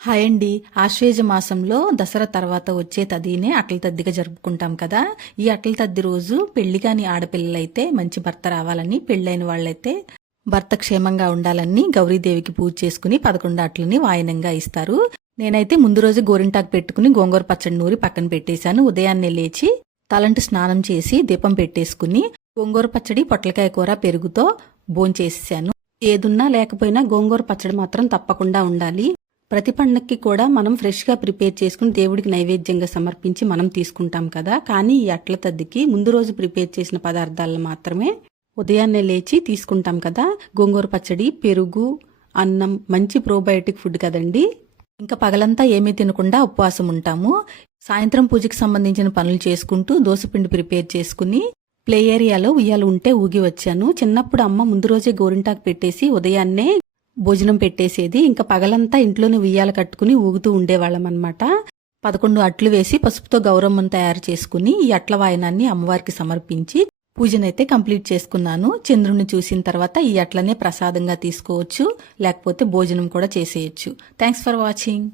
Hi అండి. ఆశ్వేజ మాసంలో దసరా తర్వాత వచ్చే తదినే అట్ల తద్దిగా జరుపుకుంటాం కదా. ఈ అట్ల తద్ది రోజు పెళ్లి కాని ఆడపిల్లలైతే మంచి భర్త రావాలని, పెళ్ళైన వాళ్ళైతే భర్త క్షేమంగా ఉండాలని గౌరీదేవికి పూజ చేసుకుని 11 అట్లని వాయనంగా ఇస్తారు. నేనైతే ముందు రోజు గోరింటాకు పెట్టుకుని గోంగూర పచ్చడి నూరి పక్కన పెట్టేశాను. ఉదయాన్నే లేచి తలంటి స్నానం చేసి దీపం పెట్టేసుకుని గోంగూర పచ్చడి, పొట్లకాయ కూర, పెరుగుతో భోంచేసేసాను. ఏదున్నా లేకపోయినా గోంగూర పచ్చడి మాత్రం తప్పకుండా ఉండాలి. ప్రతి పండక్కి కూడా మనం ఫ్రెష్గా ప్రిపేర్ చేసుకుని దేవుడికి నైవేద్యంగా సమర్పించి మనం తీసుకుంటాం కదా. కానీ ఈ అట్ల తద్దికి ముందు రోజు ప్రిపేర్ చేసిన పదార్థాలను మాత్రమే ఉదయాన్నే లేచి తీసుకుంటాం కదా. గోంగూర పచ్చడి, పెరుగు, అన్నం మంచి ప్రోబయోటిక్ ఫుడ్ కదండి. ఇంకా పగలంతా ఏమీ తినకుండా ఉపవాసం ఉంటాము. సాయంత్రం పూజకి సంబంధించిన పనులు చేసుకుంటూ దోసపిండి ప్రిపేర్ చేసుకుని ప్లే ఏరియాలో ఉయ్యాలు ఉంటే ఊగి వచ్చాను. చిన్నప్పుడు అమ్మ ముందు రోజే గోరింటాకు పెట్టేసి ఉదయాన్నే భోజనం పెట్టేసేది. ఇంకా పగలంతా ఇంట్లోనే ఉయ్యాల కట్టుకుని ఊగుతూ ఉండేవాళ్ళం అనమాట. 11 అట్లు వేసి పసుపుతో గౌరమ్మను తయారు చేసుకుని ఈ అట్ల వాయనాన్ని అమ్మవారికి సమర్పించి పూజనైతే కంప్లీట్ చేసుకున్నాను. చంద్రుని చూసిన తర్వాత ఈ అట్లనే ప్రసాదంగా తీసుకోవచ్చు, లేకపోతే భోజనం కూడా చేసేయచ్చు. Thanks for watching.